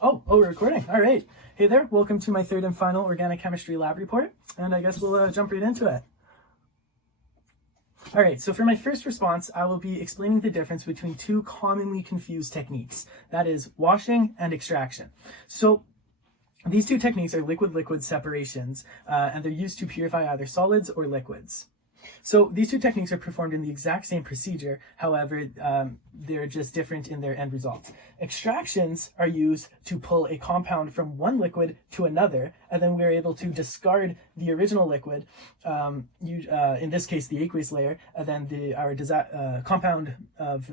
Oh, we're recording. All right. Hey there. Welcome to my third and final organic chemistry lab report. And I guess we'll jump right into it. All right. So for my first response, I will be explaining the difference between two commonly confused techniques. That is washing and extraction. So these two techniques are liquid-liquid separations, and they're used to purify either solids or liquids. So these two techniques are performed in the exact same procedure. However, they're just different in their end results. Extractions are used to pull a compound from one liquid to another, and then we're able to discard the original liquid, in this case the aqueous layer, and then our compound of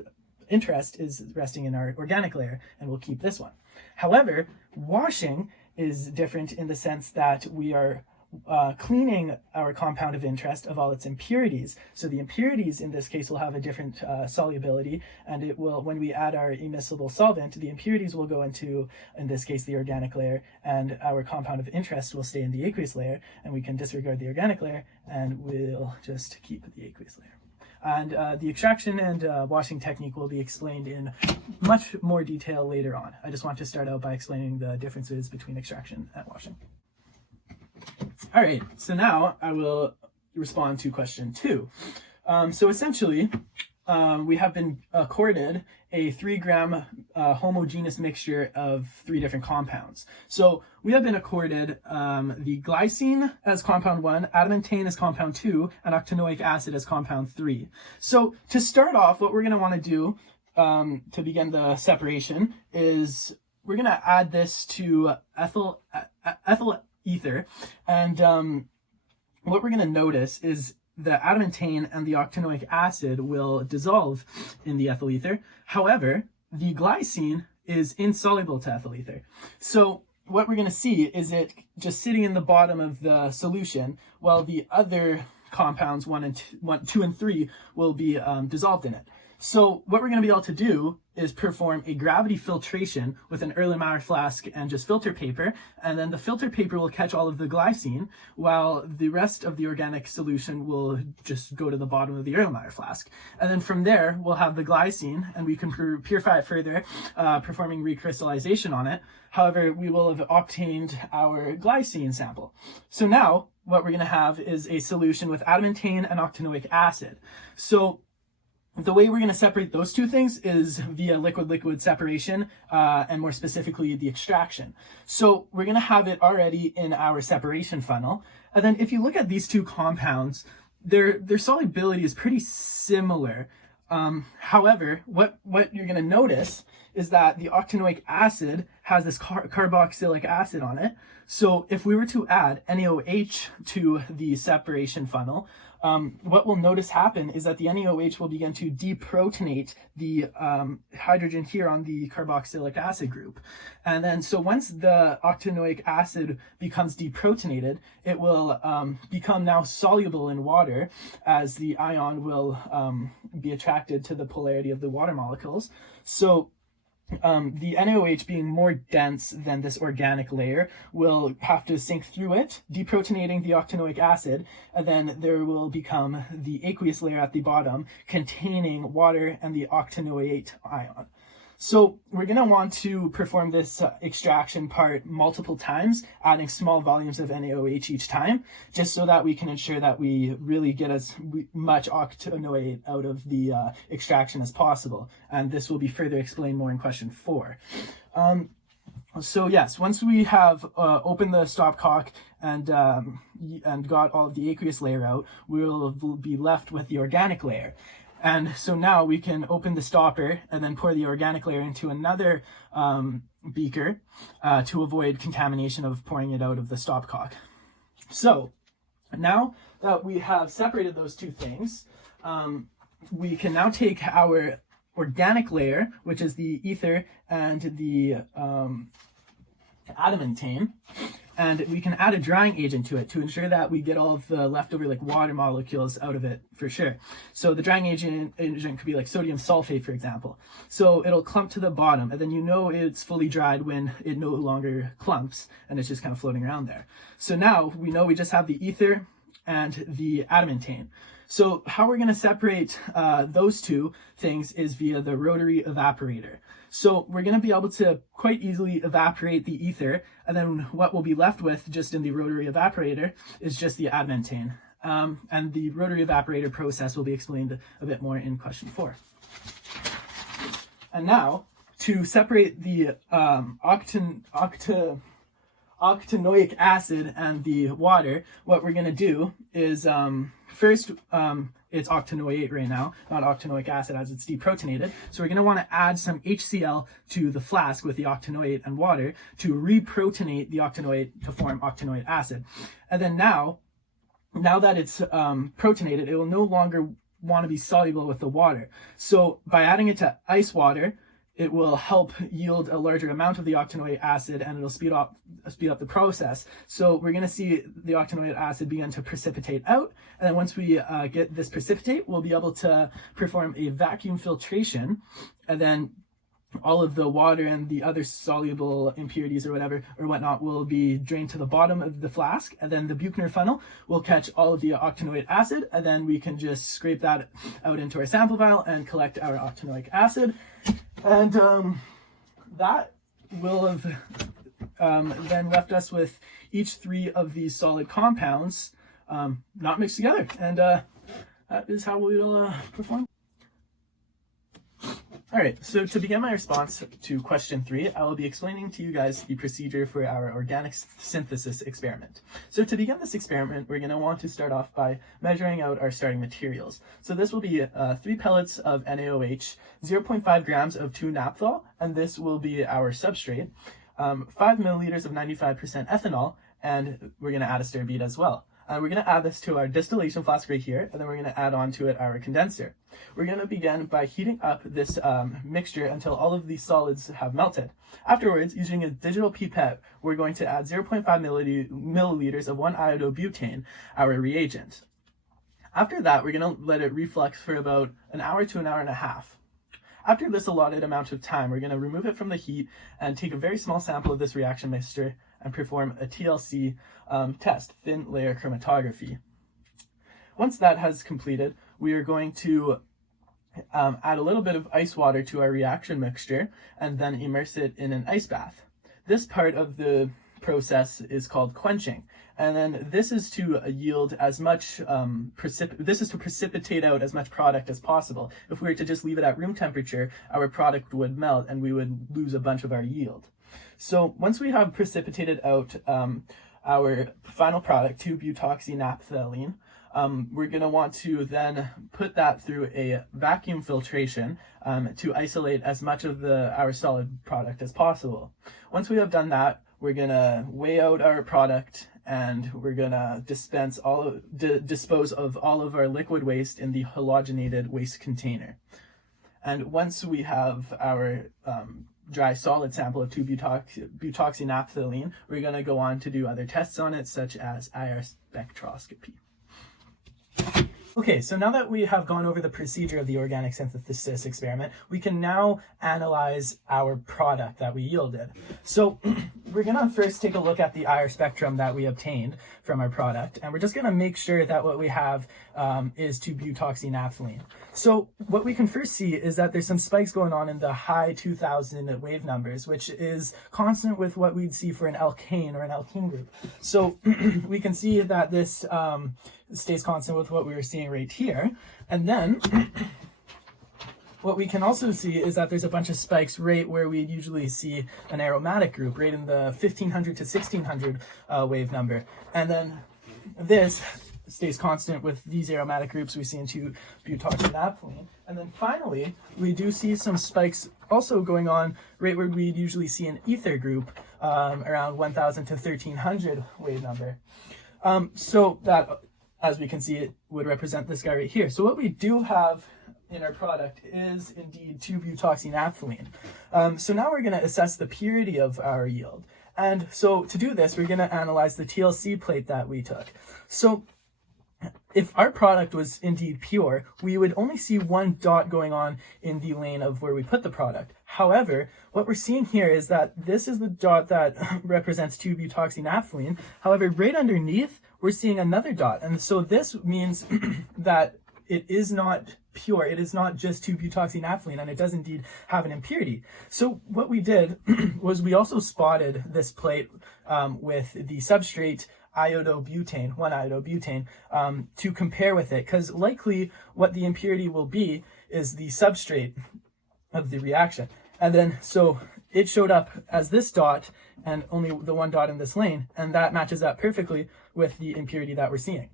interest is resting in our organic layer, and we'll keep this one. However, washing is different in the sense that we are cleaning our compound of interest of all its impurities. So the impurities in this case will have a different solubility, and it will, when we add our immiscible solvent, the impurities will go into, in this case, the organic layer, and our compound of interest will stay in the aqueous layer, and we can disregard the organic layer, and we'll just keep the aqueous layer. And the extraction and washing technique will be explained in much more detail later on. I just want to start out by explaining the differences between extraction and washing. All right, so now I will respond to question 2. So essentially, we have been accorded a 3-gram homogeneous mixture of 3 different compounds. So we have been accorded the glycine as compound 1, adamantane as compound 2, and octanoic acid as compound 3. So to start off, what we're going to want to do to begin the separation is we're going to add this to ethyl ether, and what we're going to notice is the adamantane and the octanoic acid will dissolve in the ethyl ether. However, the glycine is insoluble to ethyl ether. So what we're going to see is it just sitting in the bottom of the solution, while the other compounds 2 and 3 will be dissolved in it. So what we're going to be able to do is perform a gravity filtration with an Erlenmeyer flask and just filter paper, and then the filter paper will catch all of the glycine, while the rest of the organic solution will just go to the bottom of the Erlenmeyer flask. And then from there, we'll have the glycine, and we can purify it further, performing recrystallization on it. However, we will have obtained our glycine sample. So now, what we're going to have is a solution with adamantane and octanoic acid. So the way we're going to separate those two things is via liquid-liquid separation, and more specifically the extraction. So we're going to have it already in our separation funnel. And then if you look at these two compounds, their solubility is pretty similar. However, what you're going to notice is that the octanoic acid has this carboxylic acid on it. So if we were to add NaOH to the separation funnel, what we'll notice happen is that the NaOH will begin to deprotonate the hydrogen here on the carboxylic acid group. And then so once the octanoic acid becomes deprotonated, it will become now soluble in water, as the ion will be attracted to the polarity of the water molecules. So the NaOH, being more dense than this organic layer, will have to sink through it, deprotonating the octanoic acid, and then there will become the aqueous layer at the bottom containing water and the octanoate ion. So we're going to want to perform this extraction part multiple times, adding small volumes of NaOH each time, just so that we can ensure that we really get as much octanoate out of the extraction as possible. And this will be further explained more in question 4. So yes, once we have opened the stopcock and got all of the aqueous layer out, we'll be left with the organic layer. And so now we can open the stopper and then pour the organic layer into another beaker to avoid contamination of pouring it out of the stopcock. So now that we have separated those two things, we can now take our organic layer, which is the ether and the adamantane, and we can add a drying agent to it to ensure that we get all of the leftover water molecules out of it for sure. So the drying agent could be like sodium sulfate, for example. So it'll clump to the bottom, and then you know it's fully dried when it no longer clumps and it's just kind of floating around there. So now we know we just have the ether and the adamantane. So how we're going to separate those two things is via the rotary evaporator. So we're going to be able to quite easily evaporate the ether, and then what we'll be left with just in the rotary evaporator is just the adventane. And the rotary evaporator process will be explained a bit more in question 4. And now, to separate the octanoic acid and the water, what we're going to do is first, it's octanoate right now, not octanoic acid as it's deprotonated. So we're going to want to add some HCl to the flask with the octanoate and water to reprotonate the octanoate to form octanoic acid. And then now that it's protonated, it will no longer want to be soluble with the water. So by adding it to ice water, it will help yield a larger amount of the octanoic acid, and it'll speed up the process. So we're going to see the octanoic acid begin to precipitate out, and then once we get this precipitate, we'll be able to perform a vacuum filtration, and then all of the water and the other soluble impurities or whatever or whatnot will be drained to the bottom of the flask, and then the Buchner funnel will catch all of the octanoic acid, and then we can just scrape that out into our sample vial and collect our octanoic acid. And that will have then left us with each 3 of these solid compounds not mixed together. And that is how we'll perform. All right, so to begin my response to question 3, I will be explaining to you guys the procedure for our organic synthesis experiment. So to begin this experiment, we're going to want to start off by measuring out our starting materials. So this will be 3 pellets of NaOH, 0.5 grams of 2-naphthol, and this will be our substrate, 5 milliliters of 95% ethanol, and we're going to add a stir bead as well. We're going to add this to our distillation flask right here, and then we're going to add on to it our condenser. We're going to begin by heating up this mixture until all of these solids have melted. Afterwards, using a digital pipette, we're going to add 0.5 milliliters of 1-iodobutane, our reagent. After that, we're going to let it reflux for about an hour to an hour and a half. After this allotted amount of time, we're going to remove it from the heat and take a very small sample of this reaction mixture and perform a TLC test, thin layer chromatography. Once that has completed, we are going to add a little bit of ice water to our reaction mixture and then immerse it in an ice bath. This part of the process is called quenching, and then this is to yield as much this is to precipitate out as much product as possible. If we were to just leave it at room temperature, our product would melt and we would lose a bunch of our yield. So once we have precipitated out our final product, 2-butoxynaphthalene, we're going to want to then put that through a vacuum filtration to isolate as much of our solid product as possible. Once we have done that, we're going to weigh out our product, and we're going to dispose of all of our liquid waste in the halogenated waste container. And once we have our dry solid sample of 2-butoxynaphthalene, we're going to go on to do other tests on it, such as IR spectroscopy. Okay, so now that we have gone over the procedure of the organic synthesis experiment, we can now analyze our product that we yielded. So we're going to first take a look at the IR spectrum that we obtained from our product, and we're just going to make sure that what we have is 2-butoxynaphthalene. So what we can first see is that there's some spikes going on in the high 2000 wave numbers, which is constant with what we'd see for an alkane or an alkene group. So we can see that this stays constant with what we were seeing right here. And then what we can also see is that there's a bunch of spikes right where we'd usually see an aromatic group, right in the 1500 to 1600 wave number. And then this stays constant with these aromatic groups we see in 2-butoxynaphthalene. And then finally, we do see some spikes also going on right where we'd usually see an ether group around 1000 to 1300 wave number. So that, as we can see, it would represent this guy right here. So what we do have in our product is indeed 2-butoxynaphthalene. So now we're going to assess the purity of our yield. And so to do this, we're going to analyze the TLC plate that we took. So if our product was indeed pure, we would only see one dot going on in the lane of where we put the product. However, what we're seeing here is that this is the dot that represents 2-butoxynaphthalene. However, right underneath, we're seeing another dot. And so this means that it is not pure. It is not just 2-butoxynaphthalene, and it does indeed have an impurity. So what we did was we also spotted this plate with the substrate iodobutane, 1-iodobutane, to compare with it, because likely what the impurity will be is the substrate of the reaction. And then, so it showed up as this dot and only the one dot in this lane, and that matches up perfectly with the impurity that we're seeing.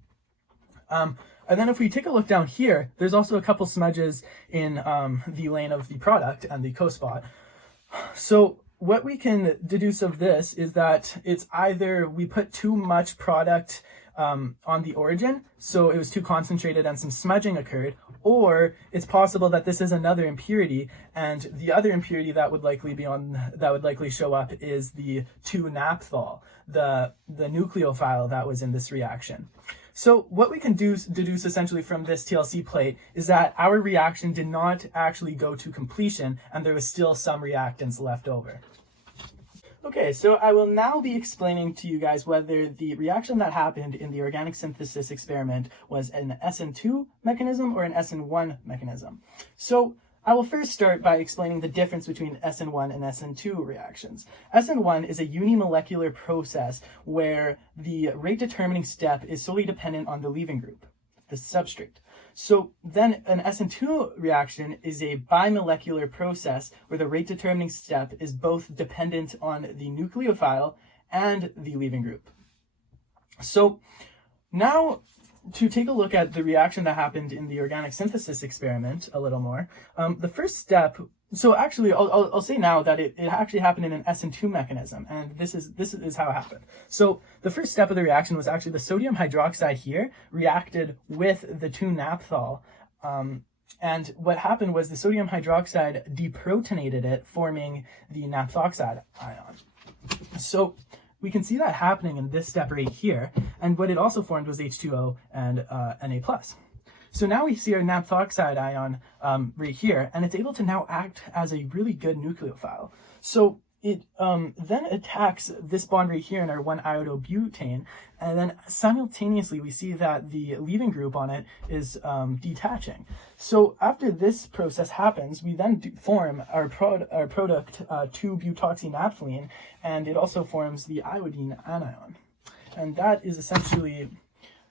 And then if we take a look down here, there's also a couple smudges in the lane of the product and the co-spot. So what we can deduce of this is that it's either we put too much product on the origin, so it was too concentrated and some smudging occurred, or it's possible that this is another impurity, and the other impurity that would likely show up is the 2-naphthol, the nucleophile that was in this reaction. So what we can deduce essentially from this TLC plate is that our reaction did not actually go to completion, and there was still some reactants left over. Okay, so I will now be explaining to you guys whether the reaction that happened in the organic synthesis experiment was an SN2 mechanism or an SN1 mechanism. So I will first start by explaining the difference between SN1 and SN2 reactions. SN1 is a unimolecular process where the rate determining step is solely dependent on the leaving group, the substrate. So then an SN2 reaction is a bimolecular process where the rate determining step is both dependent on the nucleophile and the leaving group. So now to take a look at the reaction that happened in the organic synthesis experiment a little more, the first step, so actually I'll say now that it actually happened in an SN2 mechanism, and this is how it happened. So the first step of the reaction was actually the sodium hydroxide here reacted with the 2-naphthol, and what happened was the sodium hydroxide deprotonated it, forming the naphthoxide ion. So we can see that happening in this step right here, and what it also formed was H2O and Na+. So now we see our naphthoxide ion right here, and it's able to now act as a really good nucleophile. So it then attacks this bond right here in our 1-iodobutane, and then simultaneously we see that the leaving group on it is detaching. So after this process happens, we then form our product 2-butoxynaphthalene, and it also forms the iodine anion. And that is essentially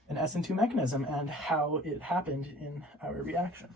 an SN2 mechanism and how it happened in our reaction.